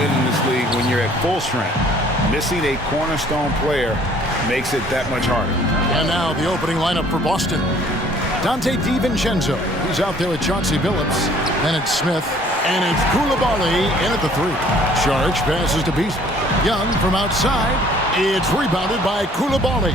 win in this league when you're at full strength. Missing a cornerstone player makes it that much harder. And now the opening lineup for Boston. Dante DiVincenzo. He's out there with Chauncey Billups. Then it's Smith. And it's Koulibaly in at the 3. Charge passes to Beasley. Young from outside. It's rebounded by Koulibaly.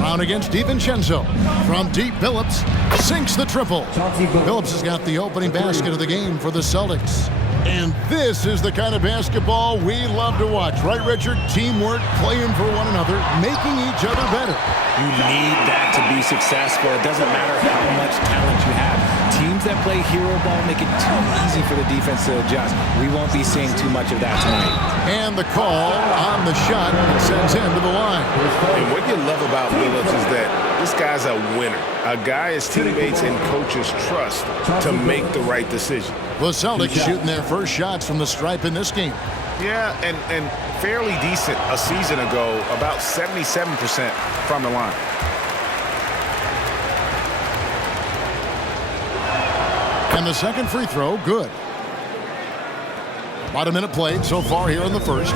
Brown against DiVincenzo. From deep, Billups sinks the triple. Billups has got the opening basket of the game for the Celtics. And this is the kind of basketball we love to watch. Right, Richard? Teamwork, playing for one another, making each other better. You need that to be successful. It doesn't matter how much talent you have. Teams that play hero ball make it too easy for the defense to adjust. We won't be seeing too much of that tonight. And the call on the shot sends him to the line. And what you love about Billups is that this guy's a winner. A guy his teammates and coaches trust to make the right decision. The Celtics shooting their first shots from the stripe in this game. Yeah, and fairly decent a season ago, about 77% from the line. And the second free throw, good. About a minute played so far here in the first.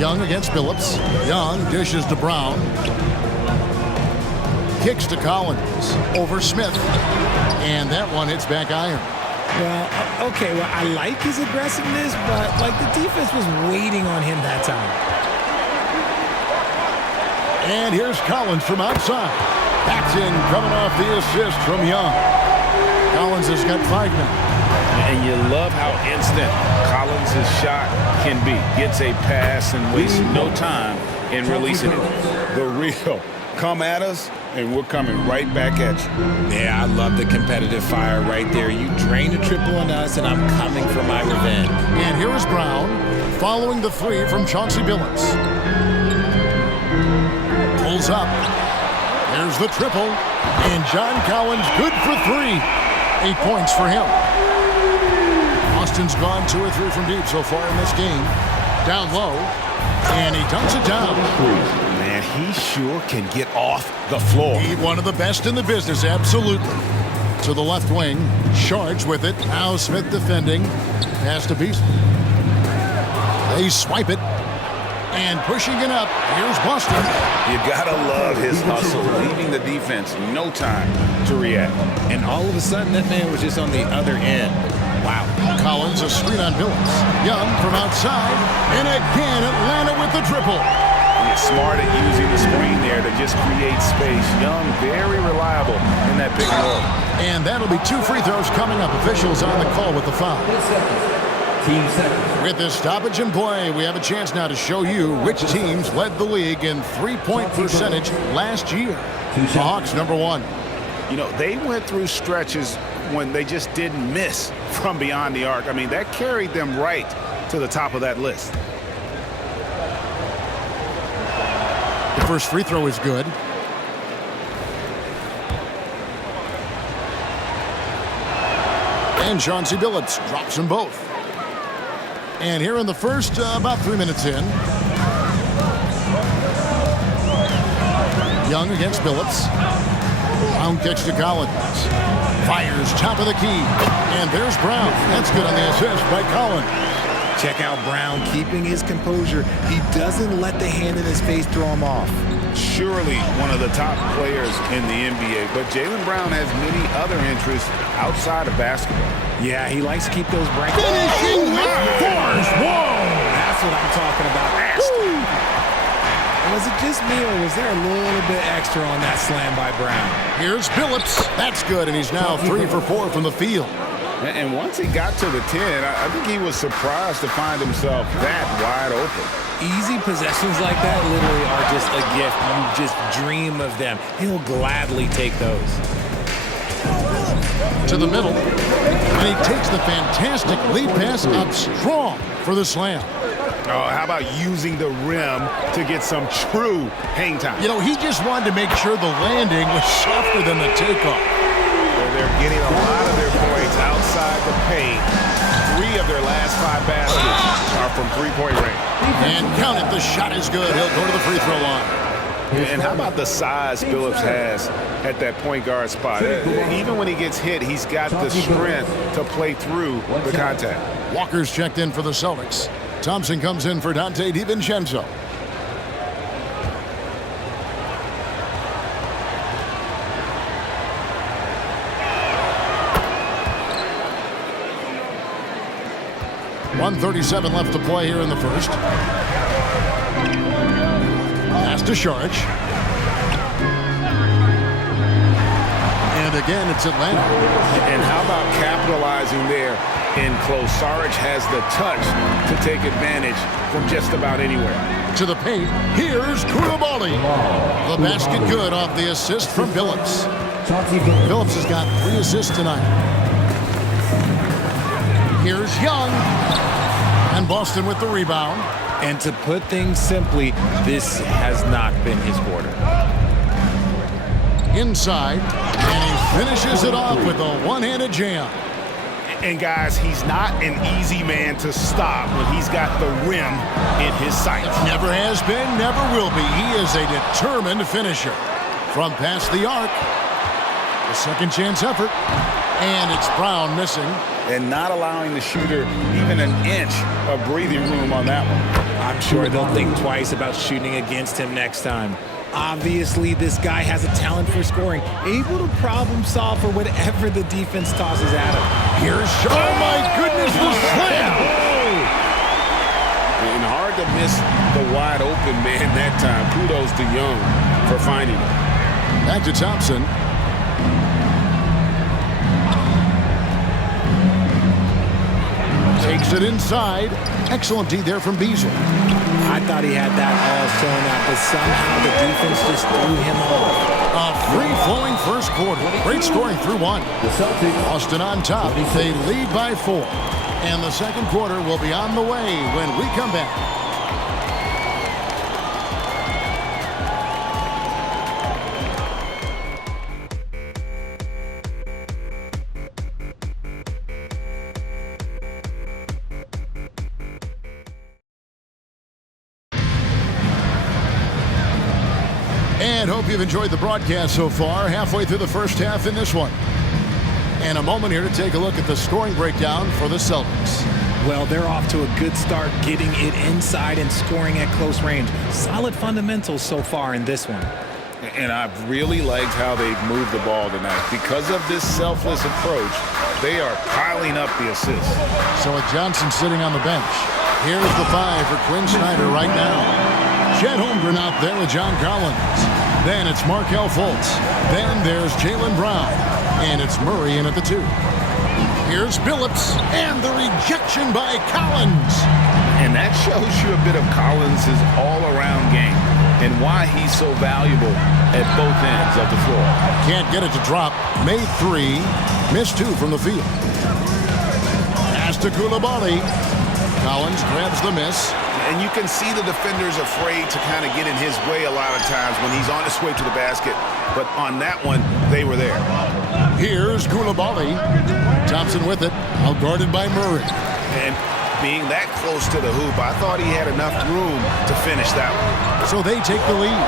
Young against Billups. Young dishes to Brown. Kicks to Collins. Over Smith. And that one hits back iron. Well, okay, well, I like his aggressiveness, but, like, the defense was waiting on him that time. And here's Collins from outside. That's in, coming off the assist from Young. Collins has got 5 now. And you love how instant Collins' shot can be. Gets a pass and wastes no time in releasing it. The real come at us, and we're coming right back at you. Yeah, I love the competitive fire right there. You drain a triple on us, and I'm coming for my revenge. And here is Brown following the 3 from Chauncey Billups. Pulls up. There's the triple. And John Collins good for 3. 8 points for him. Austin's gone 2 or 3 from deep so far in this game. Down low. And he dunks it down. Man, he sure can get off the floor. He's one of the best in the business, absolutely. To the left wing. Charged with it. Now Smith defending. Pass to Beasley. They swipe it. And pushing it up. Here's Boston. You gotta love his hustle, leaving the defense no time to react. And all of a sudden, that man was just on the other end. Wow. Collins a screen on Billups. Young from outside. And again, Atlanta with the triple. He's smart at using the screen there to just create space. Young, very reliable in that pick and roll. And that'll be 2 free throws coming up. Officials on the call with the foul. With this stoppage in play, we have a chance now to show you which teams led the league in three-point percentage last year. The Hawks, number 1. You know, they went through stretches when they just didn't miss from beyond the arc. I mean, that carried them right to the top of that list. The first free throw is good. And Chauncey Billups drops them both. And here in the first, about 3 minutes in. Young against Billups. Brown kicks to Collins. Fires top of the key. And there's Brown. That's good on the assist by Collins. Check out Brown keeping his composure. He doesn't let the hand in his face throw him off. Surely one of the top players in the NBA, but Jaylen Brown has many other interests outside of basketball. Yeah, he likes to keep those brains. Finishing with force. Whoa! That's what I'm talking about. Was it just me, or was there a little bit extra on that slam by Brown? Here's Billups. That's good, and he's now 3 for 4 from the field. And once he got to the 10, I think he was surprised to find himself that wide open. Easy possessions like that literally are just a gift. You just dream of them. He'll gladly take those. To the middle. And he takes the fantastic lead pass up strong for the slam. Oh, how about using the rim to get some true hang time? You know, he just wanted to make sure the landing was softer than the takeoff. They're getting a lot of their points outside the paint. 3 of their last 5 baskets are from three-point range. And count it, the shot is good. He'll go to the free throw line. And how about the size Billups has at that point guard spot? Even when he gets hit, he's got the strength to play through the contact. Walker's checked in for the Celtics. Thompson comes in for Dante DiVincenzo. .137 left to play here in the first. Pass to Saric. And again, it's Atlanta. And how about capitalizing there in close? Saric has the touch to take advantage from just about anywhere. To the paint, here's Koulibaly. The basket good off the assist from Billups. Billups has got 3 assists tonight. Here's Young. And Boston with the rebound. And to put things simply, this has not been his quarter. Inside, and he finishes it off with a one-handed jam. And guys, he's not an easy man to stop when he's got the rim in his sights. Never has been, never will be. He is a determined finisher. From past the arc, the second chance effort, and it's Brown missing. And not allowing the shooter even an inch of breathing room on that one. I'm sure they'll think twice about shooting against him next time. Obviously, this guy has a talent for scoring, able to problem solve for whatever the defense tosses at him. Here's oh my goodness, the slam! And hard to miss the wide open man that time. Kudos to Young for finding it. Back to Thompson. Takes it inside. Excellent D there from Beasley. I thought he had that all sewn up, but somehow the defense just threw him off. A free-flowing first quarter. Great scoring through 1. Boston on top. They lead by 4. And the second quarter will be on the way when we come back. And hope you've enjoyed the broadcast so far. Halfway through the first half in this one. And a moment here to take a look at the scoring breakdown for the Celtics. Well, they're off to a good start getting it inside and scoring at close range. Solid fundamentals so far in this one. And I've really liked how they've moved the ball tonight. Because of this selfless approach, they are piling up the assists. So with Johnson sitting on the bench, here's the 5 for Quinn Snyder right now. Chet Holmgren out there with John Collins. Then it's Markelle Fultz. Then there's Jaylen Brown. And it's Murray in at the 2. Here's Billups. And the rejection by Collins. And that shows you a bit of Collins' all-around game and why he's so valuable at both ends of the floor. Can't get it to drop. Made 3. Missed 2 from the field. Pass to Koulibaly. Collins grabs the miss. And you can see the defenders afraid to kind of get in his way a lot of times when he's on his way to the basket. But on that one, they were there. Here's Koulibaly. Thompson with it. Out guarded by Murray. And being that close to the hoop, I thought he had enough room to finish that one. So they take the lead.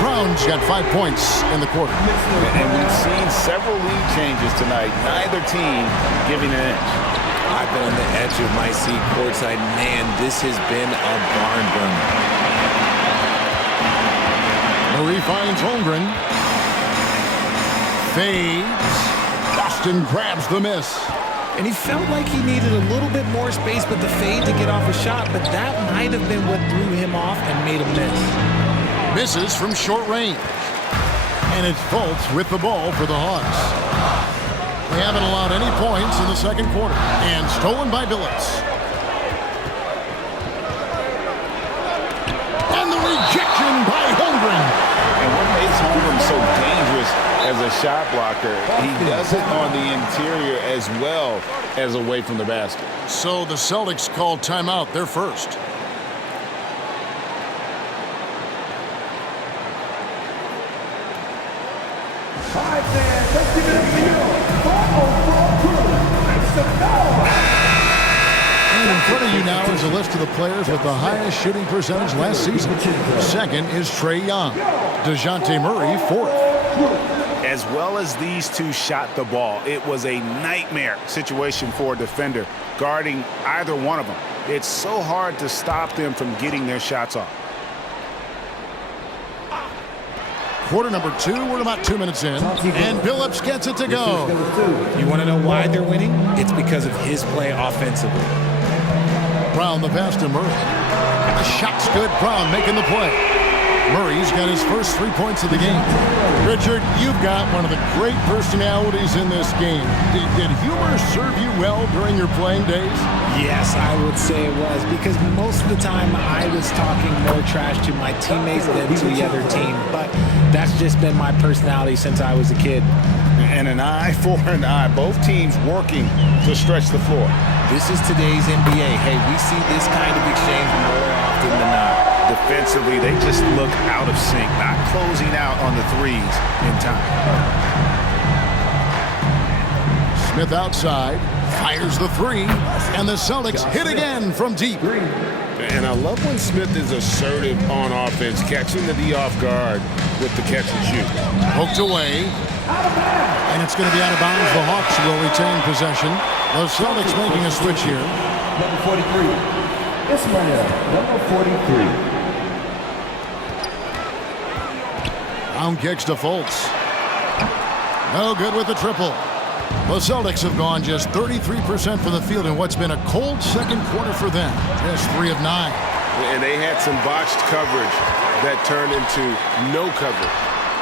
Brown's got 5 points in the quarter. And we've seen several lead changes tonight. Neither team giving an inch. I've been on the edge of my seat courtside. Man, this has been a barn burner. Murray finds Holmgren. Fades. Boston grabs the miss. And he felt like he needed a little bit more space with the fade to get off a shot, but that might have been what threw him off and made him miss. Misses from short range. And it's Fultz with the ball for the Hawks. They haven't allowed any points in the second quarter. And stolen by Billups. And the rejection by Holmgren. And what makes Holmgren so dangerous as a shot blocker, he does it on the interior as well as away from the basket. So the Celtics called timeout. They're first. And In front of you now is a list of the players with the highest shooting percentage last season. Second is Trae Young. DeJounte Murray, fourth. As well as these two shot the ball, it was a nightmare situation for a defender guarding either one of them. It's so hard to stop them from getting their shots off. Quarter number 2, we're about 2 minutes in, and Billups gets it to go. You want to know why they're winning? It's because of his play offensively. Brown the pass to Murray. The shot's good. Brown making the play. Murray's got his first 3 points of the game. Richard, you've got one of the great personalities in this game. Did humor serve you well during your playing days? Yes, I would say it was, because most of the time I was talking more trash to my teammates than to the other team. But that's just been my personality since I was a kid. And an eye for an eye. Both teams working to stretch the floor. This is today's NBA. Hey, we see this kind of exchange more often than not. Defensively, they just look out of sync, not closing out on the threes in time. Smith outside, fires the three, and the Celtics hit again from deep. And I love when Smith is assertive on offense, catching the D off guard with the catch and shoot. Poked away, and it's going to be out of bounds. The Hawks will retain possession. The Celtics making a switch here. Number 43. Ismail, number 43. Down kicks to Fultz. No good with the triple. The Celtics have gone just 33% from the field in what's been a cold second quarter for them. Just 3 of 9. And they had some botched coverage that turned into no coverage.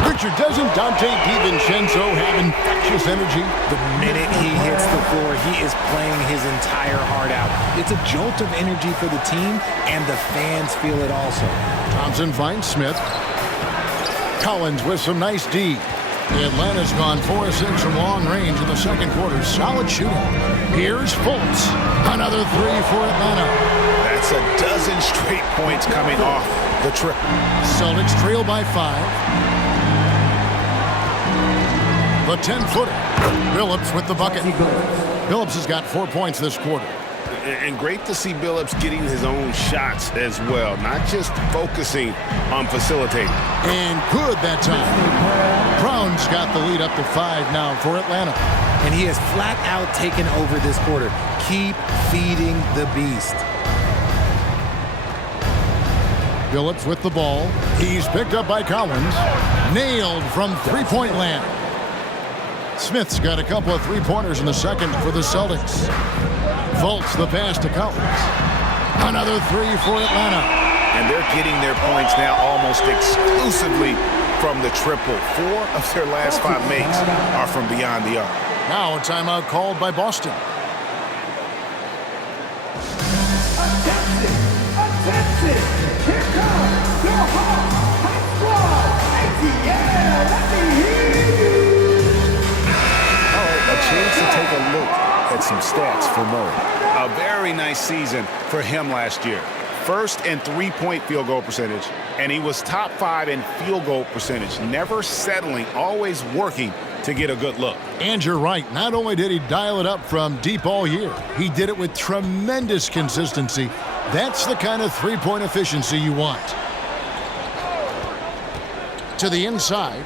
Richard, doesn't Dante DiVincenzo have infectious energy? The minute he hits the floor, he is playing his entire heart out. It's a jolt of energy for the team, and the fans feel it also. Thompson finds Smith. Collins with some nice D. Atlanta's gone 4 of 6 from long range in the second quarter. Solid shooting. Here's Fultz. Another 3 for Atlanta. That's a dozen straight points coming off the trip. Celtics trail by 5. The 10-footer. Billups with the bucket. Billups has got 4 points this quarter. And great to see Billups getting his own shots as well, not just focusing on facilitating. And good that time. Brown's got the lead up to 5 now for Atlanta. And he has flat out taken over this quarter. Keep feeding the beast. Billups with the ball. He's picked up by Collins. Nailed from three-point land. Smith's got a couple of three-pointers in the second for the Celtics. Fultz the pass to Collins. Another 3 for Atlanta. And they're getting their points now almost exclusively from the triple. 4 of their last 5 makes are from beyond the arc. Now a timeout called by Boston. Attention! Attention! Here comes your Hawks High Squad! ATL, let me hear you! A chance to take a look at some stats for Murray. A very nice season for him last year. First in three-point field goal percentage, and he was top 5 in field goal percentage, never settling, always working to get a good look. And you're right. Not only did he dial it up from deep all year, he did it with tremendous consistency. That's the kind of three-point efficiency you want. To the inside.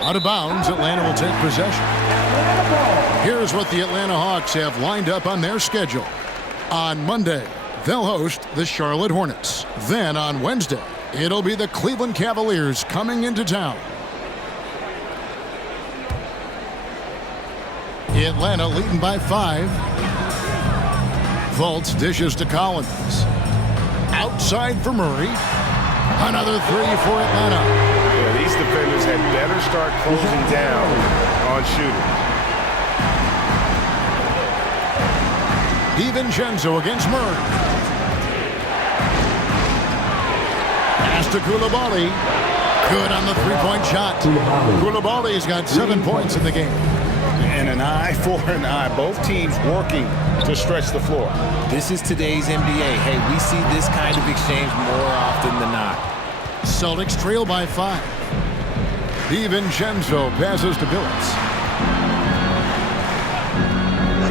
Out of bounds, Atlanta will take possession. Here's what the Atlanta Hawks have lined up on their schedule. On Monday, they'll host the Charlotte Hornets. Then on Wednesday, it'll be the Cleveland Cavaliers coming into town. Atlanta leading by 5. Fultz dishes to Collins. Outside for Murray. Another 3 for Atlanta. Yeah, these defenders had better start closing down on shooting. DiVincenzo against Murray. Pass to Koulibaly. Good on the three-point shot. Koulibaly's got 7 points in the game. And an eye for an eye. Both teams working to stretch the floor. This is today's NBA. Hey, we see this kind of exchange more often than not. Celtics trail by 5. DiVincenzo passes to Billups.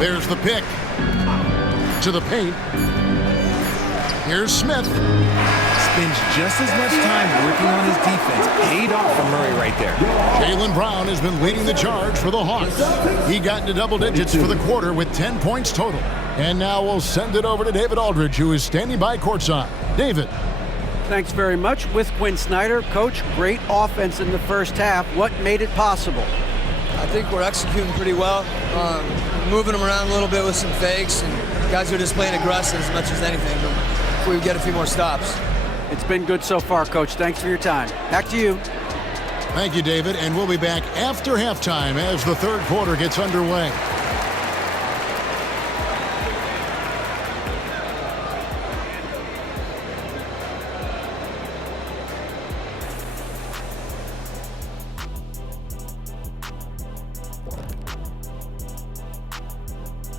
There's the pick. To the paint. Here's Smith. Spends just as much time working on his defense. Paid off for Murray right there. Jaylen Brown has been leading the charge for the Hawks. He got into double digits for the quarter with 10 points total. And now we'll send it over to David Aldridge, who is standing by courtside. David. Thanks very much. With Quinn Snyder, Coach, great offense in the first half. What made it possible? I think we're executing pretty well. Moving them around a little bit with some fakes, and guys are just playing aggressive as much as anything. If we get a few more stops. It's been good so far, Coach. Thanks for your time. Back to you. Thank you, David. And we'll be back after halftime as the third quarter gets underway.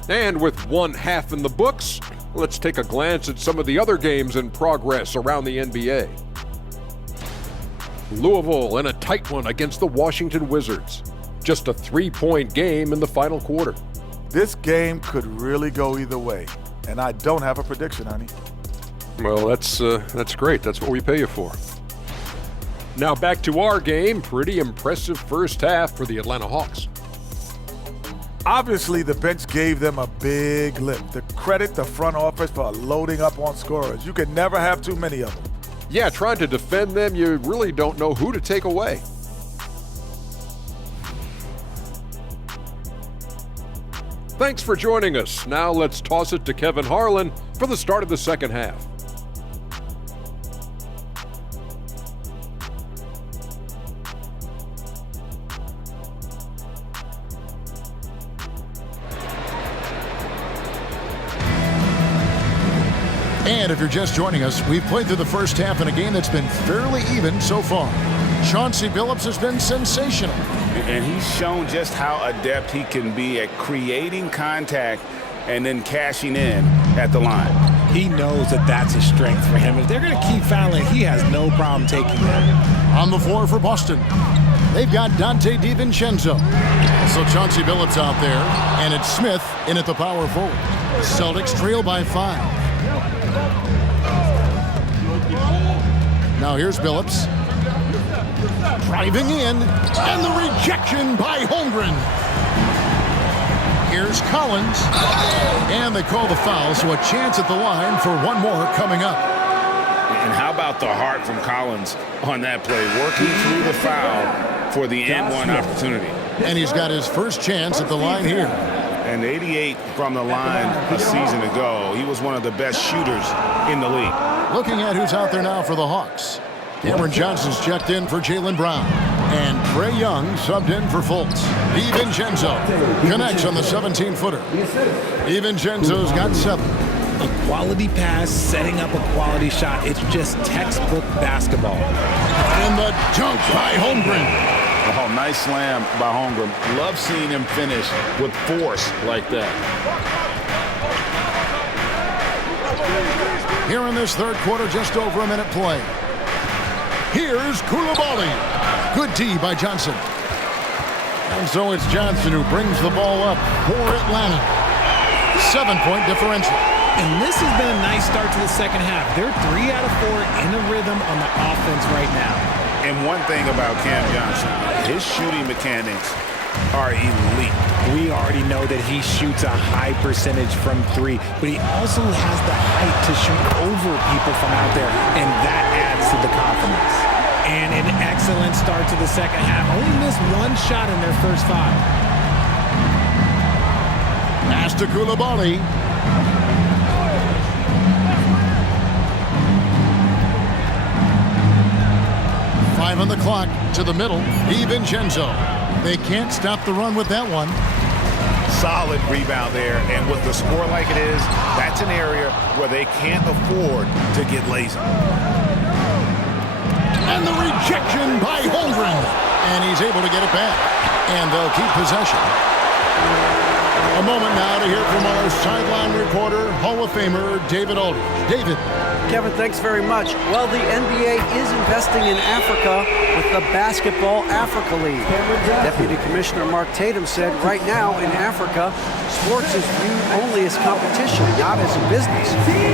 And with one half in the books, let's take a glance at some of the other games in progress around the NBA. Louisville in a tight one against the Washington Wizards. Just a 3-point game in the final quarter. This game could really go either way, and I don't have a prediction, honey. Well, that's great. That's what we pay you for. Now back to our game. Pretty impressive first half for the Atlanta Hawks. Obviously, the bench gave them a big lift. To credit the front office for loading up on scorers. You can never have too many of them. Yeah, trying to defend them, you really don't know who to take away. Thanks for joining us. Now let's toss it to Kevin Harlan for the start of the second half. And if you're just joining us, we've played through the first half in a game that's been fairly even so far. Chauncey Billups has been sensational. And he's shown just how adept he can be at creating contact and then cashing in at the line. He knows that that's a strength for him. If they're going to keep fouling, he has no problem taking that. On the floor for Boston, they've got Dante DiVincenzo. Also Chauncey Billups out there, and it's Smith in at the power forward. Celtics trail by 5. Now here's Billups. Driving in, and the rejection by Holmgren. Here's Collins. And they call the foul, so a chance at the line for one more coming up. And how about the heart from Collins on that play, working through the foul for the and-one opportunity. And he's got his first chance at the line here. And 88 from the line a season ago. He was one of the best shooters in the league. Looking at who's out there now for the Hawks. Cameron Johnson's checked in for Jaylen Brown. And Trae Young subbed in for Fultz. DiVincenzo connects on the 17-footer. DiVincenzo's got 7. A quality pass, setting up a quality shot. It's just textbook basketball. And the dunk by Holmgren. Oh, nice slam by Holmgren. Love seeing him finish with force like that. Here in this third quarter, just over a minute play. Here's Koulibaly. Good D by Johnson. And so it's Johnson who brings the ball up for Atlanta. 7-point differential. And this has been a nice start to the second half. They're 3 out of 4 in a rhythm on the offense right now. And one thing about Cam Johnson, his shooting mechanics are elite. We already know that he shoots a high percentage from 3, but he also has the height to shoot over people from out there, and that adds to the confidence. And an excellent start to the second half. Only missed 1 shot in their first 5. Pass to Koulibaly. Five on the clock to the middle. DiVincenzo. They can't stop the run with that one. Solid rebound there, and with the score like it is, that's an area where they can't afford to get lazy. And the rejection by Holmgren. And he's able to get it back. And they'll keep possession. A moment now to hear from our sideline reporter, Hall of Famer David Aldridge. David. Kevin, thanks very much. Well, the NBA is investing in Africa with the Basketball Africa League. Deputy Commissioner Mark Tatum said right now in Africa, sports is viewed only as competition, not as a business.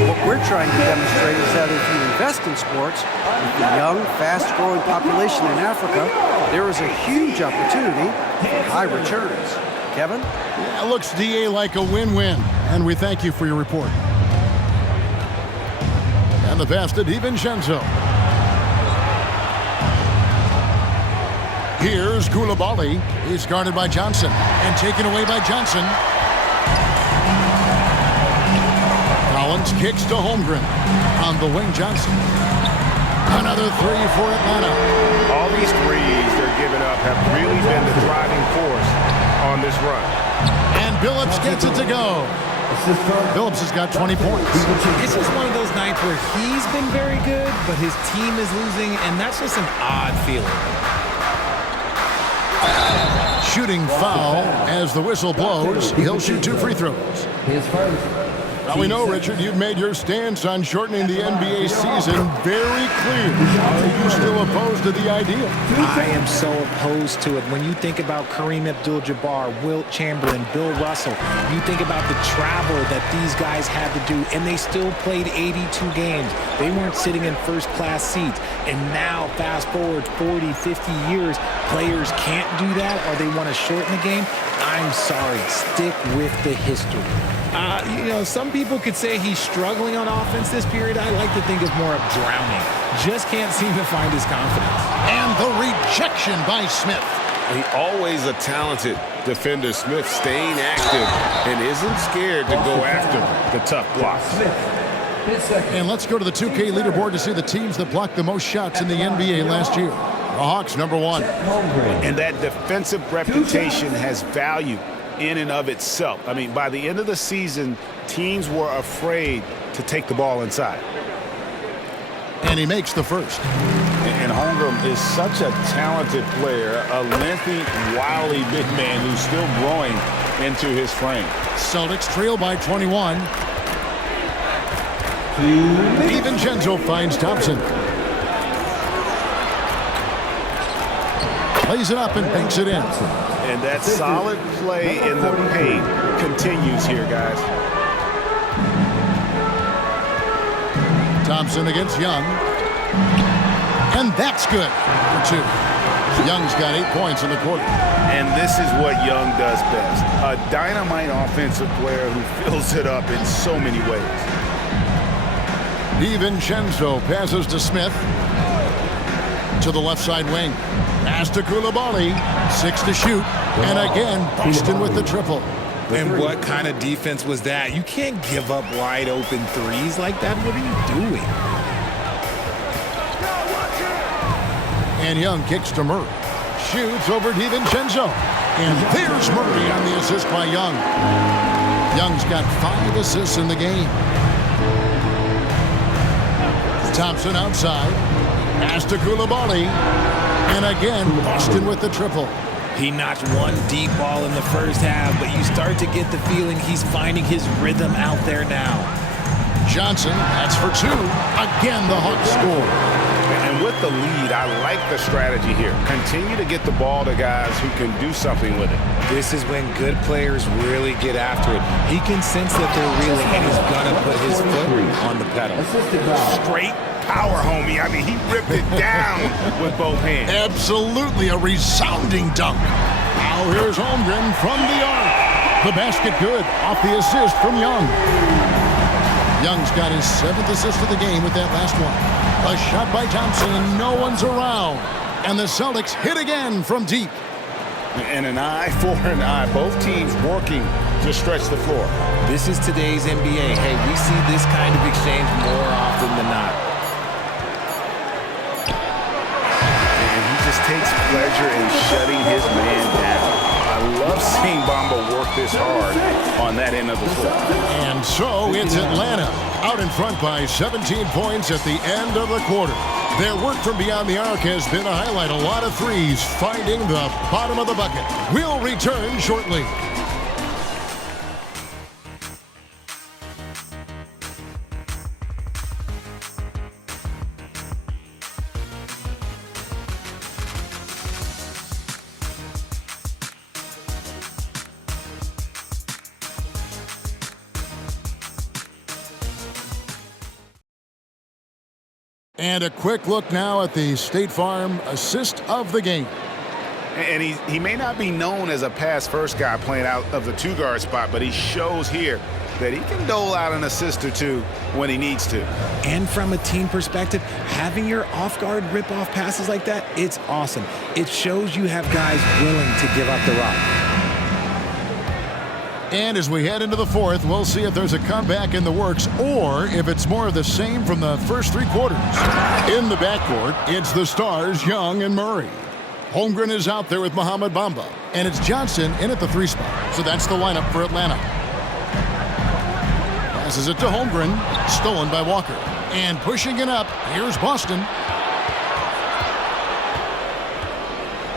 What we're trying to demonstrate is that if you invest in sports, with the young, fast-growing population in Africa, there is a huge opportunity for high returns. Kevin? Yeah, looks, DA, like a win-win, and we thank you for your report. And the pass to DiVincenzo. Here's Koulibaly. He's guarded by Johnson and taken away by Johnson. Collins kicks to Holmgren. On the wing, Johnson. Another three for Atlanta. All these threes they're giving up have really been the driving force on this run. And Billups gets it to go. Billups has got 20 points. It's just one of those nights where he's been very good, but his team is losing, and that's just an odd feeling. Shooting foul as the whistle blows. He'll shoot 2 free throws. Now we know, Richard, you've made your stance on shortening the NBA season very clear. Are you still opposed to the idea? I am so opposed to it. When you think about Kareem Abdul-Jabbar, Wilt Chamberlain, Bill Russell, you think about the travel that these guys had to do, and they still played 82 games. They weren't sitting in first-class seats. And now, fast forward 40, 50 years, players can't do that or they want to shorten the game. I'm sorry. Stick with the history. Some people could say he's struggling on offense this period. I like to think it's more of drowning. Just can't seem to find his confidence. And the rejection by Smith. He always a talented defender, Smith, staying active and isn't scared to go after the tough blocks. And let's go to the 2K leaderboard to see the teams that blocked the most shots in the NBA last year. The Hawks, number 1. And that defensive reputation has value in and of itself. I mean, by the end of the season, teams were afraid to take the ball inside. And he makes the first. And Holmgren is such a talented player, a lengthy, wily big man who's still growing into his frame. Celtics trail by 21. DiVincenzo finds Thompson. Plays it up and banks it in. And that solid play in the paint continues here, guys. Thompson against Young. And that's good for 2. Young's got 8 points in the quarter. And this is what Young does best. A dynamite offensive player who fills it up in so many ways. DiVincenzo passes to Smith. To the left side wing. Pass to Koulibaly. 6 to shoot. And again, Boston with the triple. And what kind of defense was that? You can't give up wide open threes like that. What are you doing? And Young kicks to Murray. Shoots over DiVincenzo. And there's Murray on the assist by Young. Young's got 5 assists in the game. Thompson outside. Pass to Koulibaly. And again, Boston with the triple. He notched one deep ball in the first half, but you start to get the feeling he's finding his rhythm out there now. Johnson, that's for 2. Again, the Hawks score. And with the lead, I like the strategy here. Continue to get the ball to guys who can do something with it. This is when good players really get after it. He can sense that they're reeling, and he's going to put his foot on the pedal. Straight power, homie. I mean, he ripped it down with both hands. Absolutely a resounding dunk. Now here's Holmgren from the arc. The basket good off the assist from Young. Young's got his 7th assist of the game with that last one. A shot by Thompson and no one's around. And the Celtics hit again from deep. And an eye for an eye. Both teams working to stretch the floor. This is today's NBA. Hey, we see this kind of exchange more often than not. And he just takes pleasure in shutting his man down. I love seeing Bamba work this hard on that end of the floor. And so it's Atlanta out in front by 17 points at the end of the quarter. Their work from beyond the arc has been a highlight. A lot of threes finding the bottom of the bucket. We'll return shortly. And a quick look now at the State Farm assist of the game. And he may not be known as a pass-first guy playing out of the two-guard spot, but he shows here that he can dole out an assist or two when he needs to. And from a team perspective, having your off-guard rip-off passes like that, it's awesome. It shows you have guys willing to give up the rock. And as we head into the fourth, we'll see if there's a comeback in the works or if it's more of the same from the first three quarters. In the backcourt, it's the stars, Young and Murray. Holmgren is out there with Mohamed Bamba. And it's Johnson in at the 3 spot. So that's the lineup for Atlanta. Passes it to Holmgren. Stolen by Walker. And pushing it up, here's Boston.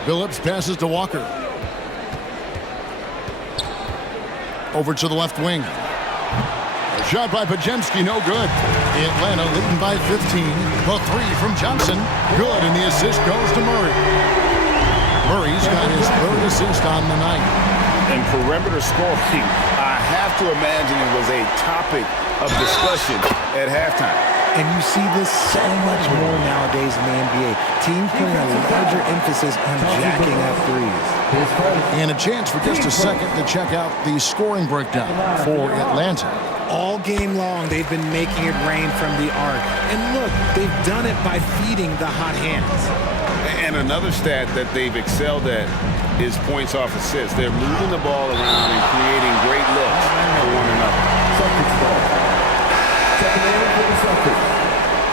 Billups passes to Walker. Over to the left wing. A shot by Pajemski, no good. Atlanta leading by 15. The 3 from Johnson. Good, and the assist goes to Murray. Murray's got his 3rd assist on the night. And perimeter scoring, I have to imagine it was a topic of discussion at halftime. And you see this so much more nowadays in the NBA. Teams putting a larger emphasis on jacking up threes. And a chance for just a second to check out the scoring breakdown for Atlanta. All game long, they've been making it rain from the arc. And look, they've done it by feeding the hot hands. And another stat that they've excelled at is points off assists. They're moving the ball around and creating great looks for one another. Celtics ball. Second man for the Celtics.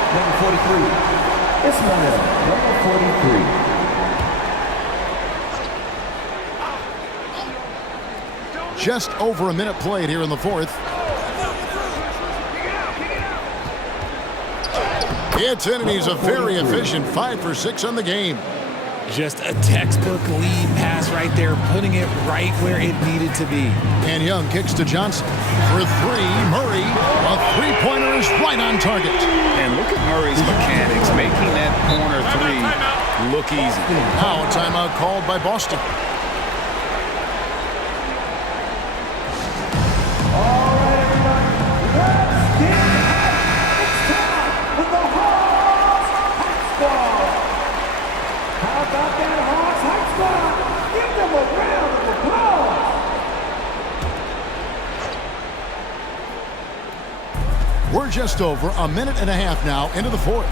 Number 43. Ismail, number 43. Just over a minute played here in the fourth. It's in, and he's a very efficient 5 for 6 on the game. Just a textbook lead pass right there, putting it right where it needed to be. And Young kicks to Johnson. For 3, Murray. A 3-pointer is right on target. And look at Murray's mechanics, making that corner 3 look easy. Now a timeout called by Boston. We're just over a minute and a half now into the fourth.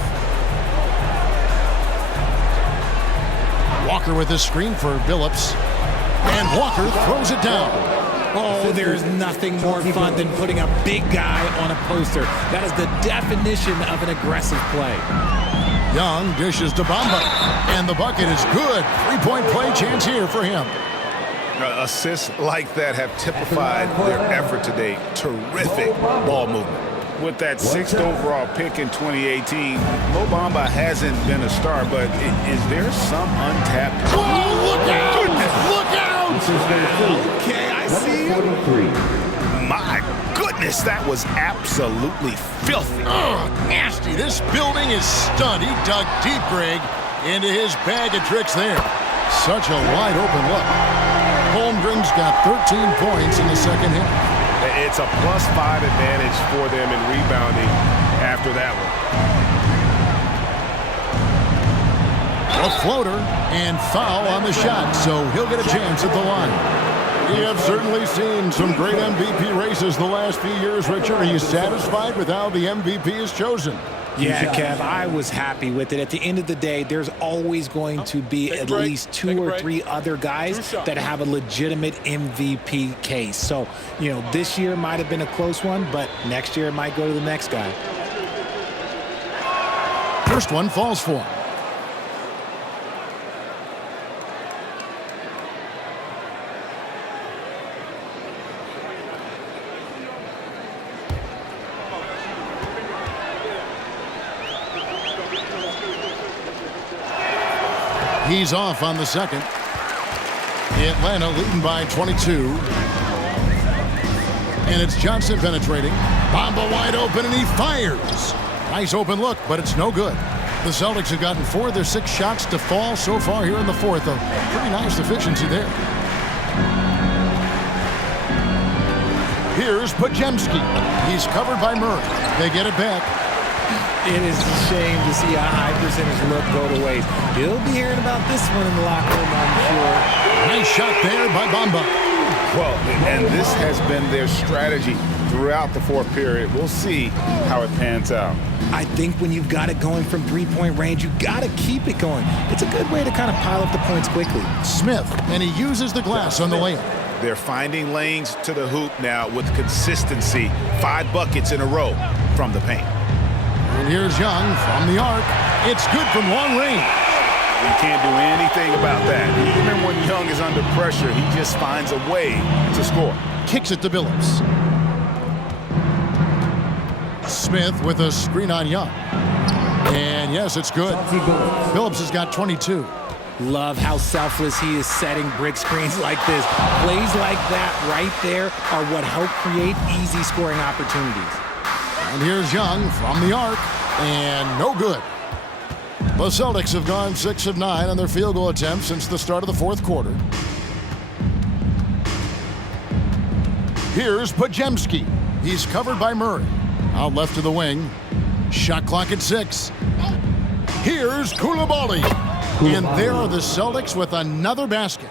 Walker with his screen for Billups. And Walker throws it down. Oh, there's nothing more fun than putting a big guy on a poster. That is the definition of an aggressive play. Young dishes to Bamba. And the bucket is good. 3-point play chance here for him. Assists like that have typified their effort today. Terrific ball movement. With that 6th overall pick in 2018, Mo Bamba hasn't been a star, but is there some untapped... Oh, look out! Look out! Okay, I see it. My goodness, that was absolutely filthy. Oh, nasty. This building is stunned. He dug deep, Greg, into his bag of tricks there. Such a wide open look. Holmgren's got 13 points in the second half. It's a +5 advantage for them in rebounding after that one. A floater and foul on the shot, so he'll get a chance at the line. We have certainly seen some great MVP races the last few years, Richard. Are you satisfied with how the MVP is chosen? Yeah, Kev, I was happy with it. At the end of the day, there's always going to be at least 2 or 3 other guys that have a legitimate MVP case. So, you know, this year might have been a close one, but next year it might go to the next guy. First one falls for him. He's off on the second. Atlanta leading by 22. And it's Johnson penetrating. Bamba wide open, and he fires. Nice open look, but it's no good. The Celtics have gotten 4 of their 6 shots to fall so far here in the fourth. A pretty nice efficiency there. Here's Pajemski. He's covered by Murray. They get it back. It is a shame to see a high percentage look go to waste. He'll be hearing about this one in the locker room, I'm sure. Nice shot there by Bamba. Well, and this has been their strategy throughout the fourth period. We'll see how it pans out. I think when you've got it going from three-point range, you got to keep it going. It's a good way to kind of pile up the points quickly. Smith, and he uses the glass on the layup. They're finding lanes to the hoop now with consistency. 5 buckets in a row from the paint. And here's Young from the arc. It's good from long range. You can't do anything about that. Even when Young is under pressure, he just finds a way to score. Kicks it to Billups. Smith with a screen on Young. And yes, it's good. Billups has got 22. Love how selfless he is setting brick screens like this. Plays like that right there are what help create easy scoring opportunities. And here's Young from the arc. And no good. The Celtics have gone 6 of 9 on their field goal attempts since the start of the fourth quarter. Here's Pajemski. He's covered by Murray. Out left to the wing. Shot clock at 6. Here's Koulibaly. And there are the Celtics with another basket.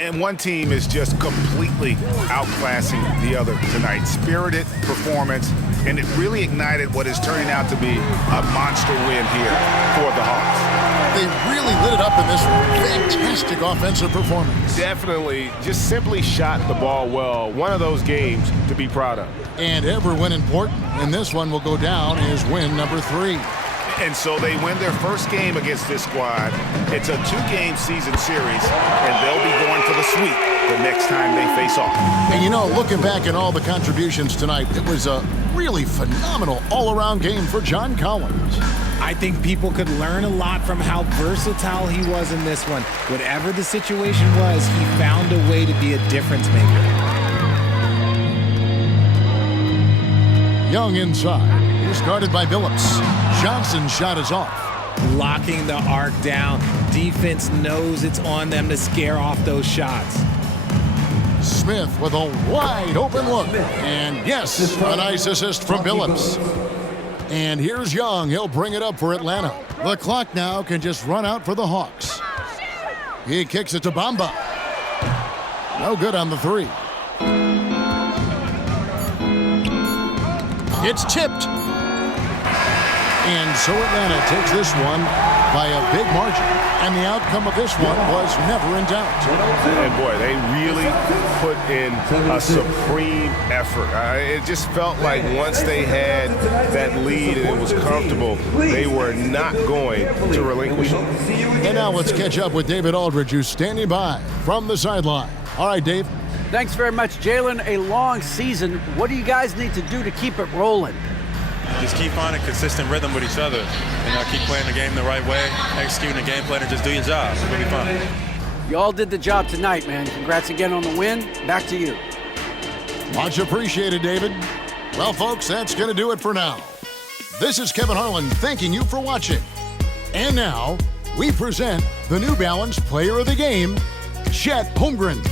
And one team is just completely outclassing the other tonight. Spirited performance, and it really ignited what is turning out to be a monster win here for the Hawks. They really lit it up in this one. Fantastic offensive performance. Definitely just simply shot the ball well. One of those games to be proud of. And every win important, and this one will go down as win number 3. And so they win their first game against this squad. It's a 2-game season series, and they'll be going for the sweep the next time they face off. And you know, looking back at all the contributions tonight, it was a really phenomenal all-around game for John Collins. I think people could learn a lot from how versatile he was in this one. Whatever the situation was, he found a way to be a difference maker. Young inside. He's guarded by Billups. Johnson's shot is off. Locking the arc down. Defense knows it's on them to scare off those shots. Smith with a wide open look. And yes, a nice assist from Billups. And here's Young. He'll bring it up for Atlanta. The clock now can just run out for the Hawks. He kicks it to Bamba. No good on the 3. It's tipped. And so Atlanta takes this one by a big margin. And the outcome of this one was never in doubt. And boy, they really put in a supreme effort. It just felt like once they had that lead and it was comfortable, they were not going to relinquish it. And now let's catch up with David Aldridge, who's standing by from the sideline. All right, Dave. Thanks very much, Jalen. A long season. What do you guys need to do to keep it rolling? Just keep finding consistent rhythm with each other. You know, keep playing the game the right way, executing the game plan, and just do your job. It'll be fun. You all did the job tonight, man. Congrats again on the win. Back to you. Much appreciated, David. Well, folks, that's going to do it for now. This is Kevin Harlan thanking you for watching. And now, we present the New Balance Player of the Game, Chet Holmgren.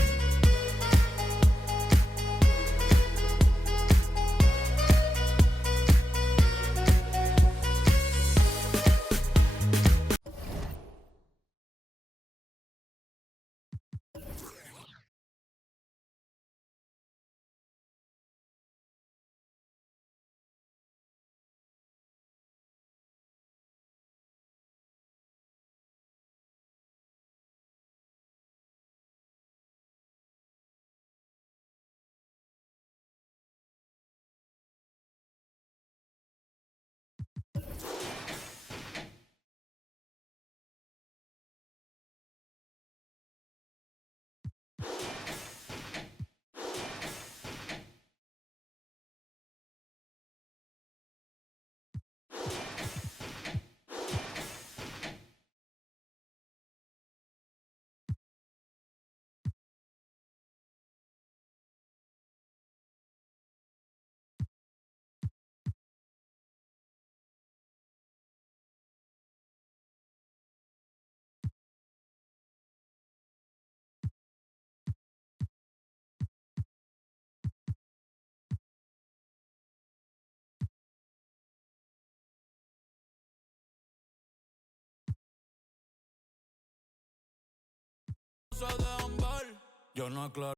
Yo no aclaro.